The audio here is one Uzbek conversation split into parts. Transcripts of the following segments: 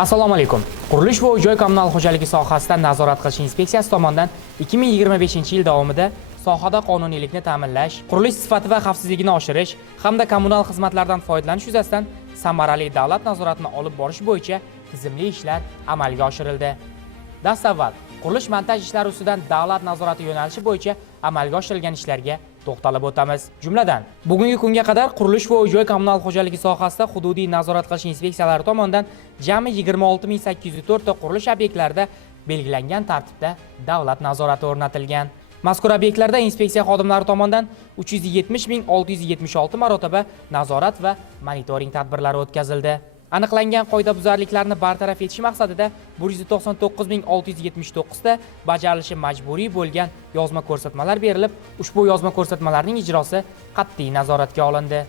Assalomu alaykum. Qurilish va uy-joy kommunal xo'jaligi sohasida nazorat qilish inspeksiyasi tomonidan 2025-yil davomida sohada qonuniylikni ta'minlash, qurilish sifati va xavfsizligini oshirish hamda kommunal xizmatlardan foydalanish yuzasidan samarali davlat nazoratini olib borish bo'yicha tizimli ishlar amalga oshirildi. Dastavval qurilish montaj ishlari ustidan davlat nazorati yo'nalishi bo'yicha amalga oshirilgan ishlarga to'xtalib o'tamiz. Jumladan, bugungi kunga qadar qurilish va uy-joy kommunal xo'jaligi sohasida hududiy nazorat qilish inspeksiyalari tomonidan jami 26804 ta qurilish obyektlarida belgilangan tartibda davlat nazorati o'rnatilgan. Mazkur obyektlarda inspeksiya xodimlari tomonidan 370.676 marotaba nazorat va monitoring tadbirlari o'tkazildi. Aniqlangan qoidabuzarliklarni bartaraf etish maqsadida 199.679 ta bajarilishi majburiy bo'lgan yozma ko'rsatmalar berilib, ushbu yozma ko'rsatmalarning ijrosi qat'iy nazoratga olindi.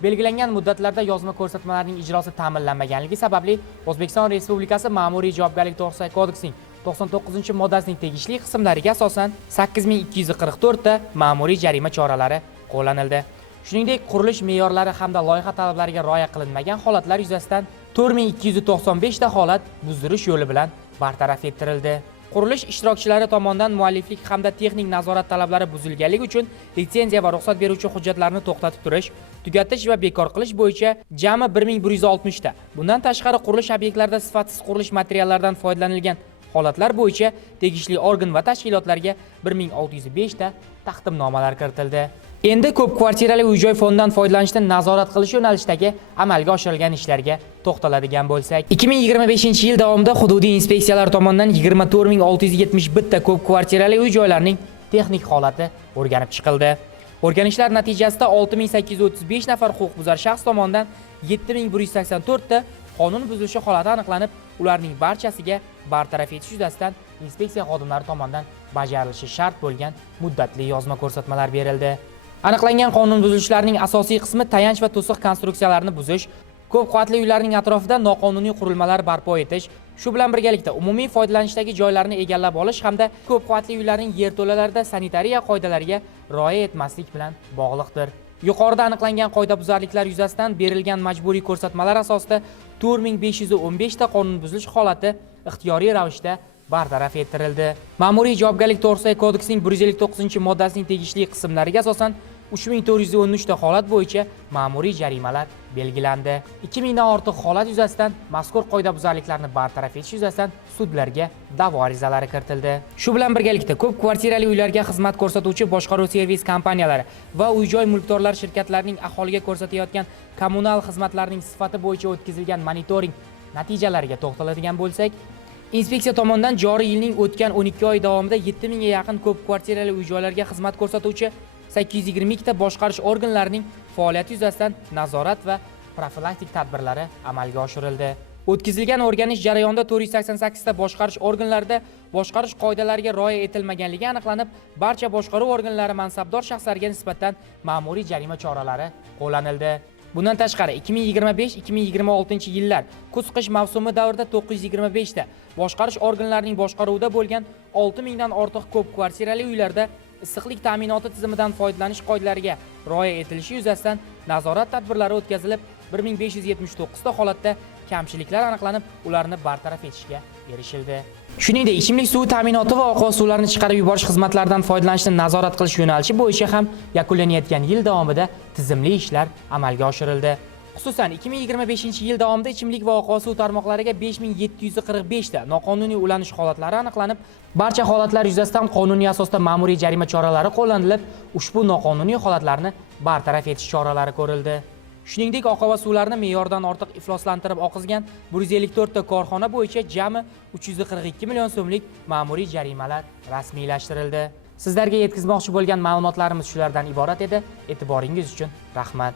Belgilangan muddatlarda yozma ko'rsatmalarning ijrosi ta'minlanmaganligi sababli O'zbekiston Respublikasi Ma'muriy javobgarlik to'g'risidagi kodeksining 99-moddasining tegishli qismlariga asosan 8244 ta ma'muriy jarima choralari qo'llanildi. Shuningdek, qurilish me'yorlari hamda loyiha talablariga rioya qilinmagan holatlar yuzasidan 4295 ta holat buzdirish yo'li bilan bartaraf ettirildi. Qurilish ishtirokchilari tomonidan mualliflik hamda texnik nazorat talablari buzilganligi uchun litsenziya va ruxsat beruvchi hujjatlarni to'xtatib turish, tugatish va bekor qilish bo'yicha jami 1160 ta. Bundan tashqari qurilish obyektlarida sifatsiz qurilish materiallaridan foydalanilgan holatlar bo'yicha tegishli organ va tashkilotlarga 1605 ta taqdimnomalar kiritildi. Endi ko'p kvartirali uy-joy fondidan foydalanishni nazorat qilish yo'nalishidagi amalga oshirilgan ishlarga to'xtaladigan bo'lsak, 2025-yil davomida hududiy inspeksiyalar tomonidan 24671 ta ko'p kvartirali uy-joylarning texnik holati o'rganib chiqildi. O'rganishlar natijasida 6835 nafar huquqbuzar shaxs tomonidan 7184 ta qonun buzilishi holati aniqlanib, ularning barchasiga bartaraf etish yuzasidan inspeksiya xodimlari tomonidan bajarilishi shart bo'lgan muddatli yozma ko'rsatmalar berildi. Aniqlangan qonun buzilishlarning asosiy qismi tayanch va to'siq konstruksiyalarini buzish, ko'p qavatli uylarning atrofida noqonuniy qurilmalar barpo etish, shu bilan birgalikda umumiy foydalanishdagi joylarni egallab olish hamda ko'p qavatli uylarning yerto'lalarida sanitariya qoidalariga rioya etmaslik bilan bog'liqdir. Yuqorida aniqlangan qoidabuzarliklar yuzasidan berilgan majburiy ko'rsatmalar asosida 4515 ta qonun buzilish holati ixtiyoriy ravishda bartaraf ettirildi. Ma'muriy javobgarlik to'g'risidagi kodeksining 159-moddasining tegishli qismlariga asosan 3413 ta holat bo'yicha ma'muriy jarimalar belgilandi. 2000 dan ortiq holat yuzasidan mazkur qoidabuzarliklarni bartaraf etish yuzasidan sudlarga da'vo arizalari kiritildi. Shu bilan birgalikda ko'p kvartirali uylarga xizmat ko'rsatuvchi boshqaruv servis kompaniyalari va uy-joy mulkdorlar shirkatlarining aholiga ko'rsatayotgan kommunal xizmatlarning sifati bo'yicha o'tkazilgan monitoring natijalariga to'xtaladigan bo'lsak, inspeksiya tomonidan joriy yilning o'tgan 12 oy davomida 7000 ga yaqin ko'p kvartirali uy-joylarga xizmat ko'rsatuvchi 822 ta boshqarish organlarining faoliyati yuzasidan nazorat va profilaktik tadbirlari amalga oshirildi. O'tkazilgan o'rganish jarayonida 488 ta boshqarish organlarida boshqarish qoidalariga rioya etilmaganligi aniqlanib, barcha boshqaruv organlari mansabdor shaxslarga nisbatan ma'muriy jarima choralari qo'llanildi. Bundan tashqari 2025-2026 yillar kuz-qish mavsumi davrida 925 ta boshqarish organlarining boshqaruvida bo'lgan 6000 dan ortiq ko'p kvartirali uylarda issiqlik ta'minoti tizimidan foydalanish qoidalariga rioya etilishi yuzasidan nazorat tadbirlari o'tkazilib, 1579 ta holatda kamchiliklar aniqlanib, ularni bartaraf etishga erishildi. Shuningdek, ichimlik suvi ta'minoti va oqova suvlarni chiqarib yuborish xizmatlaridan foydalanishni nazorat qilish yo'nalishi bo'yicha ham yakunlanayotgan yil davomida tizimli ishlar amalga oshirildi. Xususan, 2025-yil davomida ichimlik va oqova suv tarmoqlariga 5745 ta noqonuniy ulanish holatlari aniqlanib, barcha holatlar yuzasidan qonuniy asosda ma'muriy jarima choralari qo'llanilib, ushbu noqonuniy holatlarni bartaraf etish choralari ko'rildi. Shuningdek, oqova suvlarni me'yordan ortiq ifloslantirib oqizgan 154 ta korxona bo'yicha jami 342 million so'mlik ma'muriy jarimalar rasmiylashtirildi. Sizlarga yetkazmoqchi bo'lgan ma'lumotlarimiz shulardan iborat edi. E'tiboringiz uchun rahmat.